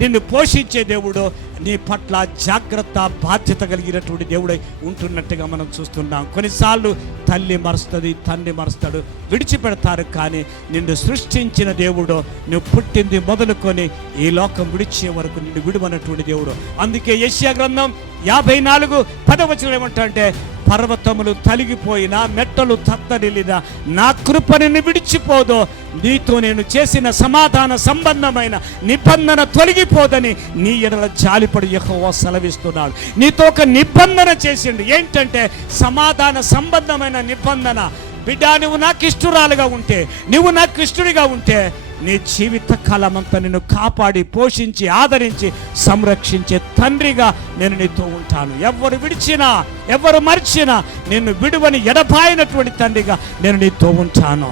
నిన్ను పోషించే దేవుడు, నీ పట్ల జాగ్రత్త బాధ్యత కలిగినటువంటి దేవుడై ఉంటున్నట్టుగా మనం చూస్తున్నాం. కొన్నిసార్లు తల్లి మరుస్తుంది, తండ్రి మరుస్తాడు, విడిచిపెడతారు. కానీ నిన్ను సృష్టించిన దేవుడు, నువ్వు పుట్టింది మొదలుకొని ఈ లోకం విడిచే వరకు నిన్ను విడువనటువంటి దేవుడు. అందుకే యెషయా గ్రంథం 54:10 ఏమంటే, పర్వతములు తలిగిపోయినా, మెట్టలు తత్తరిల్లినా, నా కృప నిన్ను విడిచిపోదో, నీతో నేను చేసిన సమాధాన సంబంధమైన నిబంధన తొలగిపోదని నీ ఎడల జాలిపడి యెహోవా సెలవిస్తున్నాడు. నీతో ఒక నిబంధన చేసిండు. ఏంటంటే సమాధాన సంబంధమైన నిబంధన. బిడ్డ, నువ్వు నాకు ఇష్టురాలుగా ఉంటే, నువ్వు నాకు ఇష్టుడిగా ఉంటే, నీ జీవిత కాలమంతా నిన్ను కాపాడి, పోషించి, ఆదరించి, సంరక్షించే తండ్రిగా నేను నీతో ఉంటాను. ఎవరు విడిచినా, ఎవరు మర్చినా, నిన్ను విడువని ఎడబాయినటువంటి తండ్రిగా నేను నీతో ఉంటాను.